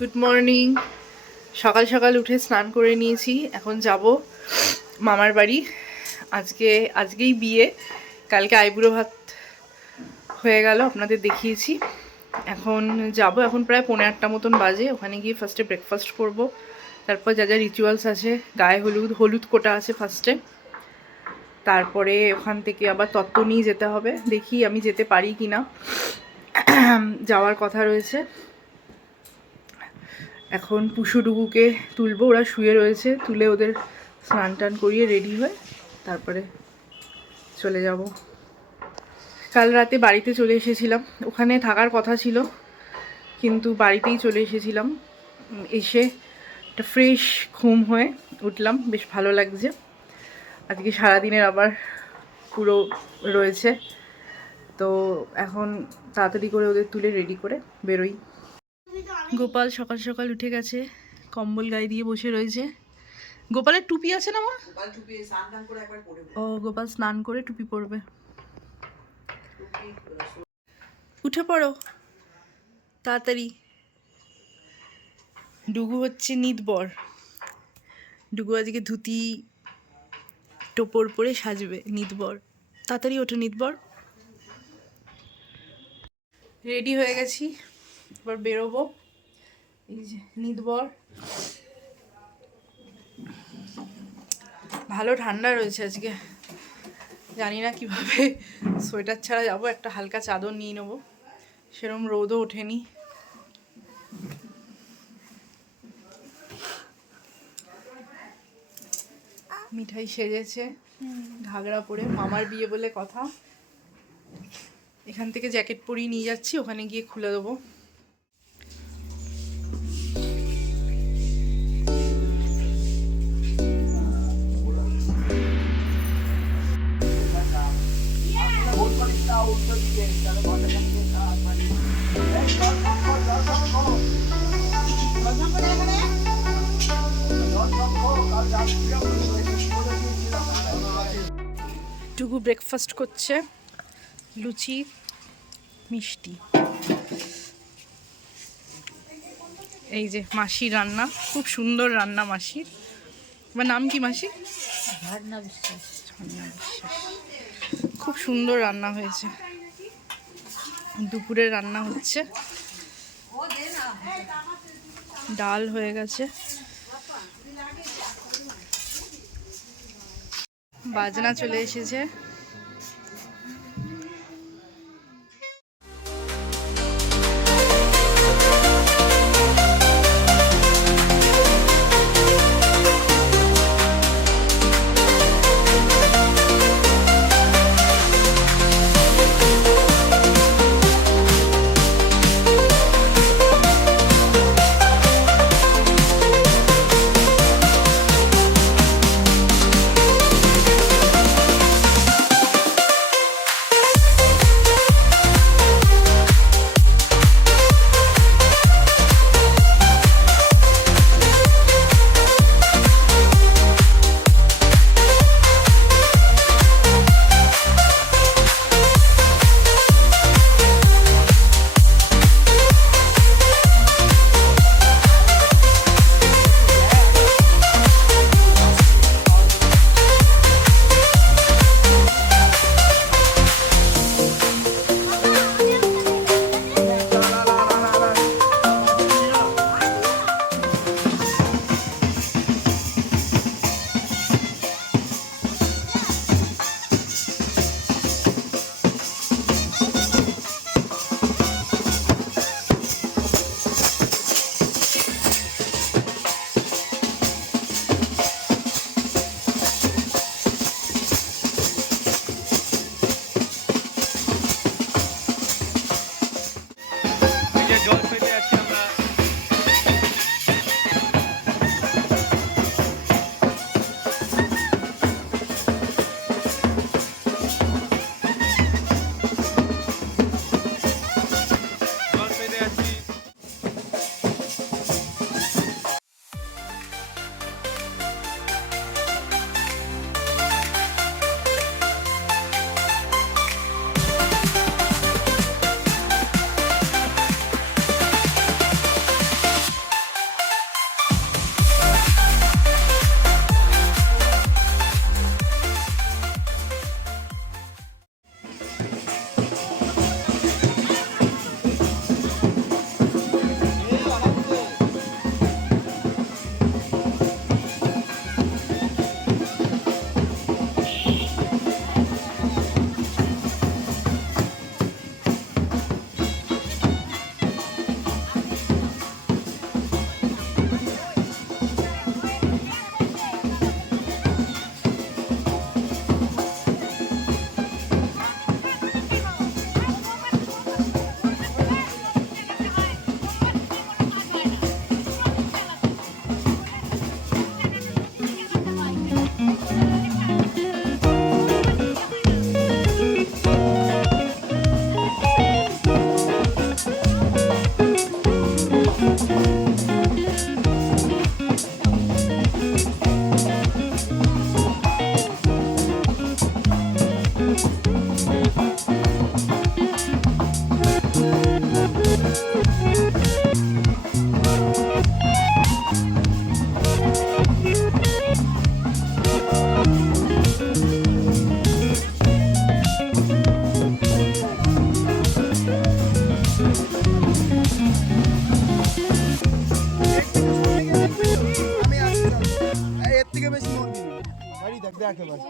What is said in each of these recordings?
Good morning. সকাল সকাল উঠে স্নান করে নিয়েছি, এখন যাব মামার বাড়ি। আজকেই বিয়ে, কালকে আইবুড়ো ভাত হয়ে গেল, আপনাদের দেখিয়েছি। এখন যাব, এখন প্রায় 8:30 মতন বাজে। ওখানে গিয়ে ফার্স্টে ব্রেকফাস্ট করব, তারপর যা যা রিচুয়ালস আছে, গায়ে হলুদ কোটা আছে ফার্স্টে, তারপরে ওখান থেকে আবার তত্ত্ব নিয়ে যেতে হবে। দেখি আমি যেতে পারি কি না, যাওয়ার কথা রয়েছে। এখন পুষুডুগুকে তুলবো, ওরা শুয়ে রয়েছে, তুলে ওদের স্নান টান করিয়ে রেডি হয়ে তারপরে চলে যাব। কাল রাতে বাড়িতে চলে এসেছিলাম, ওখানে থাকার কথা ছিল কিন্তু বাড়িতেই চলে এসেছিলাম। এসে একটা ফ্রেশ ঘুম হয়ে উঠলাম, বেশ ভালো লাগছে। আজকে সারাদিনের আবার পুরো রয়েছে, তো এখন তাড়াতাড়ি করে ওদের তুলে রেডি করে বেরোই। গোপাল সকাল সকাল উঠে গেছে, কম্বল গায়ে দিয়ে বসে রয়েছে। গোপালের টুপি আছে না মা? ও, গোপাল স্নান করে টুপি পরবে। উঠে পড়ো তাড়াতাড়ি। ডুগু হচ্ছে নিতবর। ডুগু আজকে ধুতি টোপর পরে সাজবে, নিতবর। তাড়াতাড়ি ওঠো নিতবর। রেডি হয়ে গেছি, এবার বেরোবো। এই যে নিতবর, ভালো ঠান্ডা রয়েছে আজকে, জানি না কিভাবে সোয়েটার ছাড়া যাবো। একটা হালকা চাদর নিয়ে নেবো, সেরকম রোদও ওঠেনি। মিঠাই সেজেছে, ঘাগরা পরে, মামার বিয়ে বলে কথা। এখান থেকে জ্যাকেট পরিয়ে নিয়ে যাচ্ছি, ওখানে গিয়ে খুলে দেবো। টুকু ব্রেকফাস্ট করছে, লুচি মিষ্টি। এই যে মাসির রান্না, খুব সুন্দর রান্না মাসির। তোমার নাম কি মাসি? ঝর্ণা বিশ্বাস। খুব সুন্দর রান্না হয়েছে। দুপুরে রান্না হচ্ছে, ডাল হয়ে গেছে, বাজনা চলে এসেছে। একেবারে।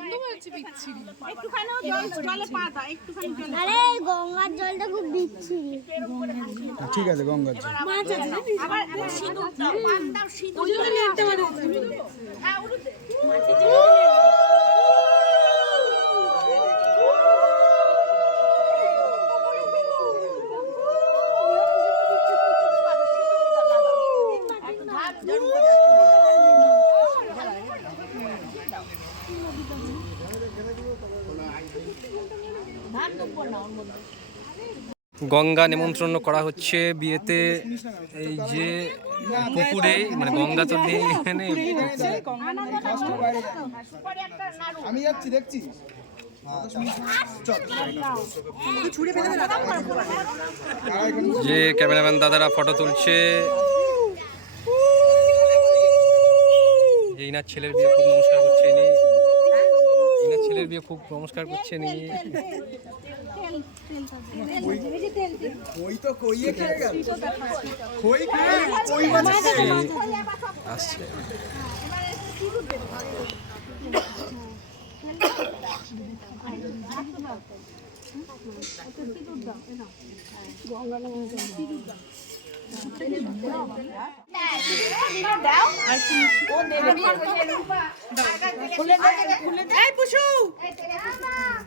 আরে গঙ্গার জলটা খুব বিচ্ছিরি। ঠিক আছে, গঙ্গার জল। গঙ্গা নিমন্ত্রণ করা হচ্ছে বিয়েতে। এই যে পুকুরে, মানে গঙ্গা তো নেই এখানে, আমি যাচ্ছি, দেখছি। যে ক্যামেরাম্যান দাদারা ফটো তুলছে। ইনার ছেলের বিয়ে খুব নমস্কার করছে ইনি, ইনার ছেলের বিয়ে খুব নমস্কার করছে ইনি। কই তো কইয়ে খেয়ে গেল, কই আসছে।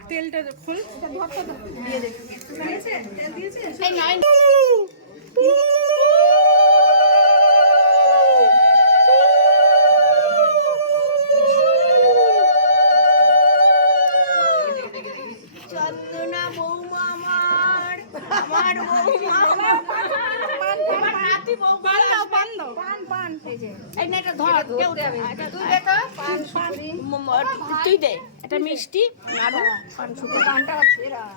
তেলটা খোল, দিয়ে দে। তেল দিয়েছে? চন্দনা বৌমা আমার, আমার বৌমা আমার নাতি বউ। পান দাও, পান দাও, পান এই যে এই না, এটা ধর, কেউ দেবে, এটা তুই দে তো। পান তুই দে, এটা মিষ্টি নাড়ু, পান সুপারি, পানটা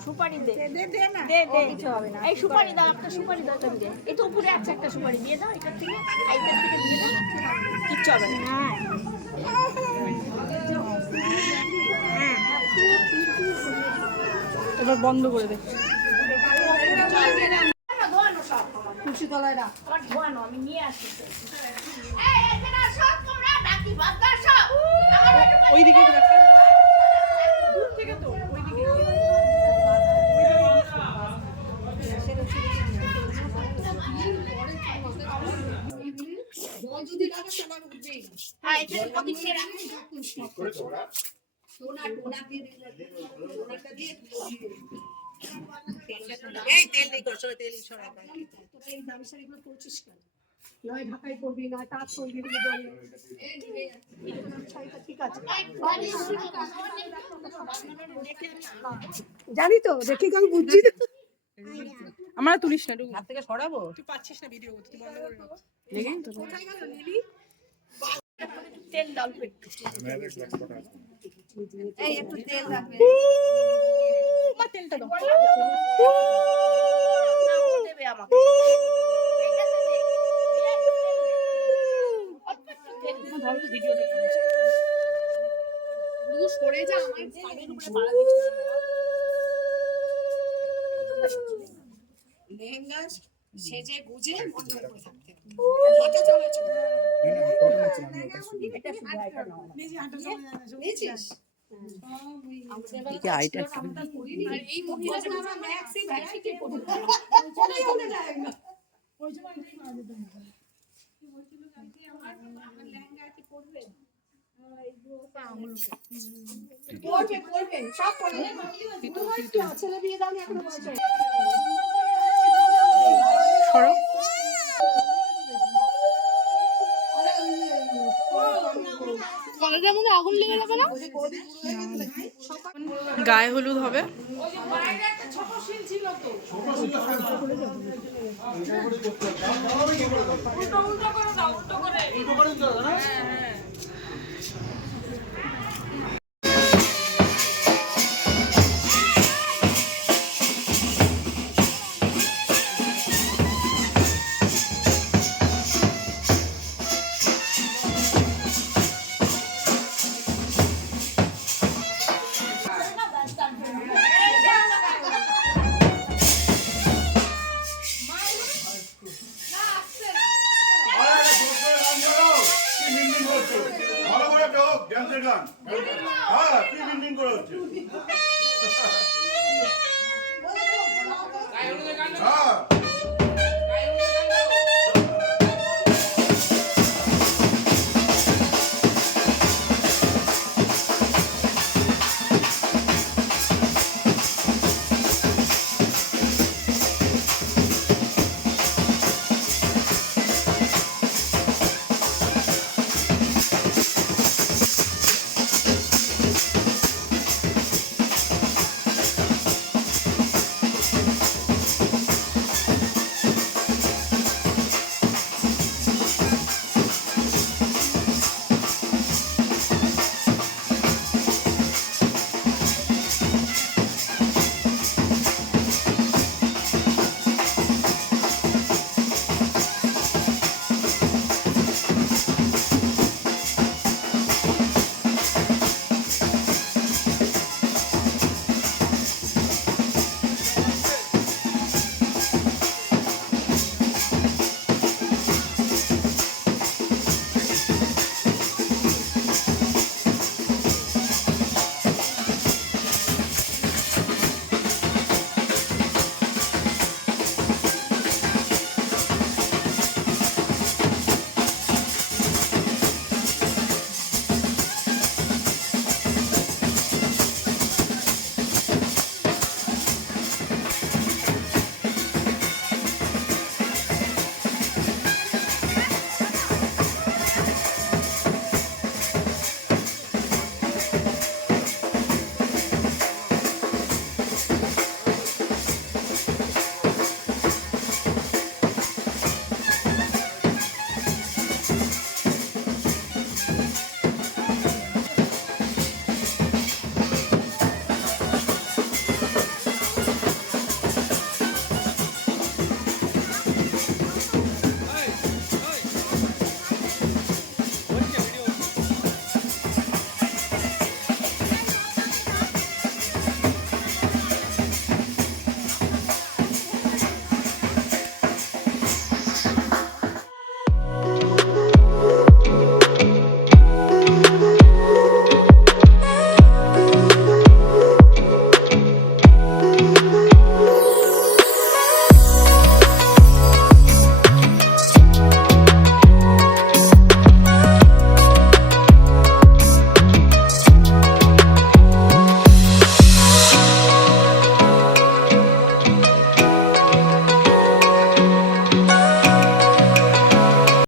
সুপারি দে দে না, দে দে, কিছু হবে না। এই সুপারি দাও, একটা সুপারি দাও, তুমি দে। এই তো উপরে আছে একটা সুপারি, দিয়ে দাও। এটা থেকে এইটা থেকে দিয়ে দাও, কিচ্ছু হবে না। এবার বন্ধ করে দে। আমি নিয়ে আসছি। ওইদিকে দূর থেকে তো ওইদিকে। জানি তো, দেখি আমি বুঝছি তো। আমরা তুলিস না, হাত থেকে সরাবো। তুই পাচ্ছিস না ভিডিও করতে, তুই বন্ধ করে দাও। কোথায় গেল লিলি? তেল দাও একটু। এই একটু তেল রাখবে। মা তেলটা দাও। দেবে আমাকে। সরে যা, আমার কানের উপরে মারা দিচ্ছে। লেহেঙ্গা সেজে গুজে মন্ডল করে থাকতে হবে। হাঁটা চলা চলে। নিয়েছিস? এই আইটা আর এই মহিলাটা আমরা ম্যাক্সি ভ্যারাইটি করি। ওটাই হতে যায় না। ওই জন্য এটাই মারা যেত না। কি বলছিল কালকে আমার লেহেঙ্গা কি পরবে? করবে সব করবে। ছেলে বিয়ে দাও এখনো বলছে। সরো। আগুন লেগে যাবে না? গায়ে হলুদ হবে। হাতের গান হ্যাঁ কি বিন করে হচ্ছে হ্যাঁ